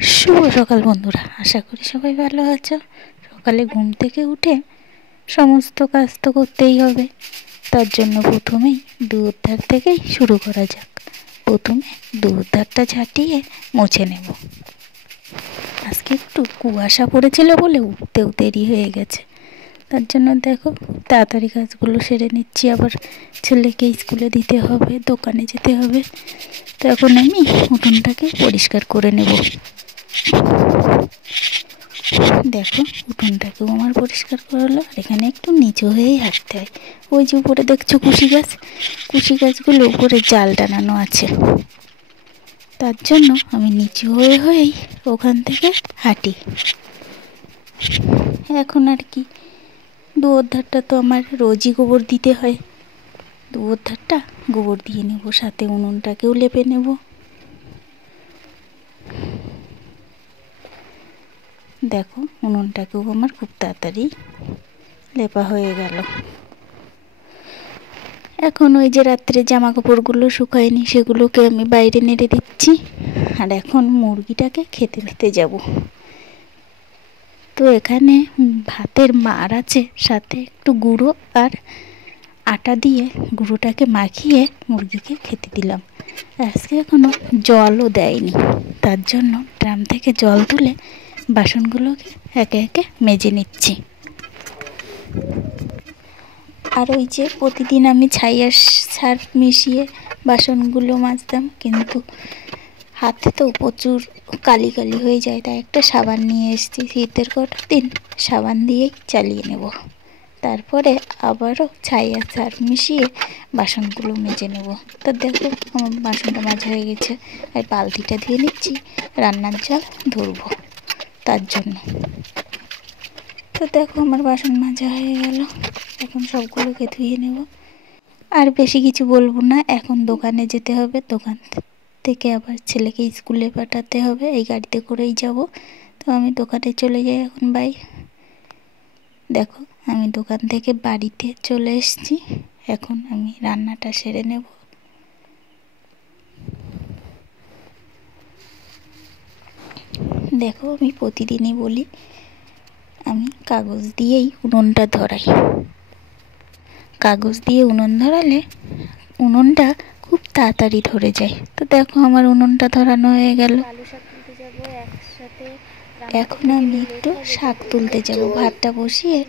শুভ সকাল বন্ধুরা, আশা করি সবাই ভালো আছো। সকালে ঘুম থেকে উঠে সমস্ত কাজ তো করতেই হবে। তার জন্য প্রথমেই দুয়ার ধার থেকেই শুরু করা যাক। প্রথমে দুয়ার ধারটা ঝাঁটিয়ে মুছে নেব। আজকে একটু কুয়াশা পড়েছিল বলে উঠতেও দেরি হয়ে গেছে। তার জন্য দেখো তাড়াতাড়ি কাজগুলো সেরে নিচ্ছি। আবার ছেলেকে স্কুলে দিতে হবে, দোকানে যেতে হবে। তো এখন আমি উঠোনটাকে পরিষ্কার করে নেব। দেখো উঠোনটাকেও আমার পরিষ্কার করা হলো। আর এখানে একটু নিচু হয়েই হাঁটতে হয়। ওই যে উপরে দেখছো কুশি গাছগুলো উপরে জাল টানানো আছে। তার জন্য আমি নিচু হয়েই ওখান থেকে হাঁটি। এখন আর কি, দুয়ার ধারটা তো আমার রোজই গোবর দিতে হয়। দুয়ার ধারটা গোবর দিয়ে নেব, সাথে উনুনটাকেও লেপে নেব। দেখো উনুনটাকেও আমার খুব তাড়াতাড়ি লেপা হয়ে গেল। এখন ওই যে রাত্রে জামা কাপড়গুলো শুকায়নি, সেগুলোকে আমি বাইরে নেড়ে দিচ্ছি। আর এখন মুরগিটাকে খেতে দিতে যাব। তো এখানে ভাতের মাড় আছে, সাথে একটু গুঁড়ো আর আটা দিয়ে গুঁড়োটাকে মাখিয়ে মুরগিকে খেতে দিলাম। আজকে এখনো জলও দেয়নি, তার জন্য ড্রাম থেকে জল তুলে বাসনগুলোকে একে একে মেজে নিচ্ছি। আর ওই যে প্রতিদিন আমি ছাইয়ার সার্ফ মিশিয়ে বাসনগুলো মাজতাম, কিন্তু হাতে তো প্রচুর কালি হয়ে যায়। তাই একটা সাবান নিয়ে এসেছি। শীতের কটা দিন সাবান দিয়েই চালিয়ে নেব। তারপরে আবারও ছাইয়ার সার্ফ মিশিয়ে বাসনগুলো মেজে নেব। তো দেখো আমার বাসনটা মাজা হয়ে গেছে। আর বালতিটা ধুয়ে নিচ্ছি, রান্নার জল ধরবো তার জন্য। তো দেখো আমার বাসন মাজা হয়ে গেল। এখন সবগুলোকে ধুয়ে নেব। আর বেশি কিছু বলবো না, এখন দোকানে যেতে হবে। দোকান থেকে আবার ছেলেকে স্কুলে পাঠাতে হবে, এই গাড়িতে করেই যাব। তো আমি দোকানে চলে যাই এখন। বাই। দেখো আমি দোকান থেকে বাড়িতে চলে এসেছি। এখন আমি রান্নাটা সেরে নেব। দেখো আমি প্রতিদিনই বলি, আমি কাগজ দিয়েই উনুনটা ধরাই। কাগজ দিয়ে উনুন ধরালে উনুনটা খুব তাড়াতাড়ি ধরে যায়। তো দেখো আমার উনুনটা ধরানো হয়ে গেল। এখন আমি একটু শাক তুলতে যাব। ভাতটা বসিয়ে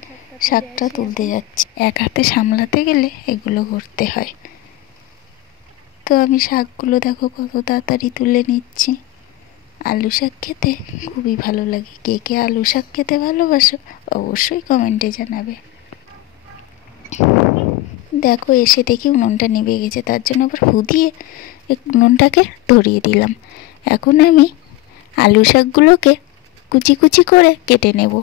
শাকটা তুলতে যাচ্ছি। এক হাতে সামলাতে গেলে এগুলো করতে হয়। তো আমি শাকগুলো দেখো কত তাড়াতাড়ি তুলে নিচ্ছি। আলু শাক খেতে খুবই ভালো লাগে। কে কে আলু শাক খেতে ভালোবাসো অবশ্যই কমেন্টে জানাবে। দেখো এসে দেখি উনুনটা নিভে গেছে, তার জন্য আবার ফু দিয়ে উনুনটাকে ধরিয়ে দিলাম। এখন আমি আলু শাকগুলোকে কুচি কুচি করে কেটে নেব।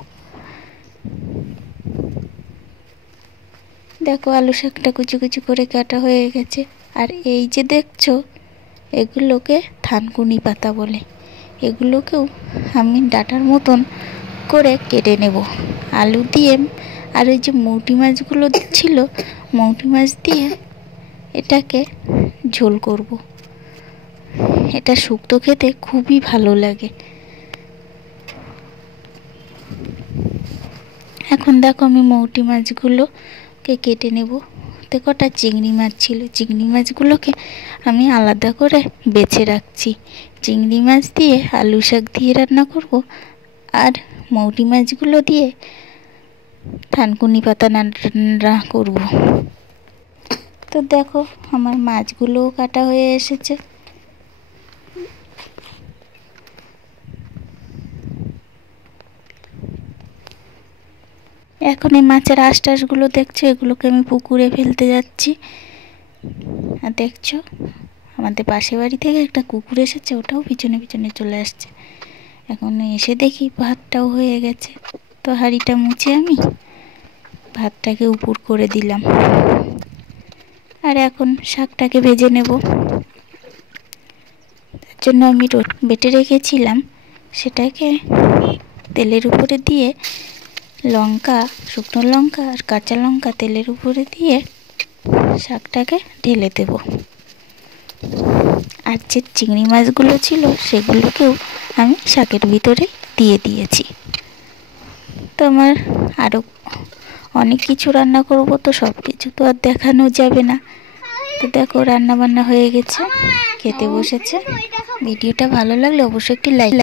দেখো আলু শাকটা কুচি কুচি করে কাটা হয়ে গেছে। আর এই যে দেখছো, এগুলোকে থানকুনি পাতা বলে। এগুলোকেও আমি ডাঁটার মতন করে কেটে নেব আলু দিয়ে। আর ওই যে মৌটি মাছগুলো ছিল, মৌটি মাছ দিয়ে এটাকে ঝোল করব। এটা শুক্তো খেতে খুবই ভালো লাগে। এখন দেখো আমি মৌটি মাছগুলোকে কেটে নেব। তো কটা চিংড়ি মাছ ছিল, চিংড়ি মাছগুলোকে আমি আলাদা করে বেছে রাখছি। চিংড়ি মাছ দিয়ে আলু শাক দিয়ে রান্না করব, আর মৌটি মাছগুলো দিয়ে থানকুনি পাতা রান্না করব। তো দেখো আমার মাছগুলোও কাটা হয়ে এসেছে। এখন এই মাছের আঁশ-টাশগুলো দেখছো, এগুলোকে আমি পুকুরে ফেলতে যাচ্ছি। আর দেখছো আমাদের পাশের বাড়ি থেকে একটা কুকুর এসেছে, ওটাও পিছনে পিছনে চলে আসছে। এখন এসে দেখি ভাতটাও হয়ে গেছে। তো হাঁড়িটা মুছে আমি ভাতটাকে উপর করে দিলাম। আর এখন শাকটাকে ভেজে নেব। তার জন্য আমি বেটে রেখেছিলাম, সেটাকে তেলের উপরে দিয়ে লঙ্কা, শুকনো লঙ্কা আর কাঁচা লঙ্কা তেলের উপরে দিয়ে শাকটাকে ঢেলে দেব। আর যে চিংড়ি মাছগুলো ছিল সেগুলোকেও আমি শাকের ভিতরে দিয়ে দিয়েছি। তো আমার আরও অনেক কিছু রান্না করব, তো সব কিছু তো আর দেখানো যাবে না। তো দেখো রান্না বান্না হয়ে গেছে, খেতে বসেছে। ভিডিওটা ভালো লাগলে অবশ্যই একটি লাইক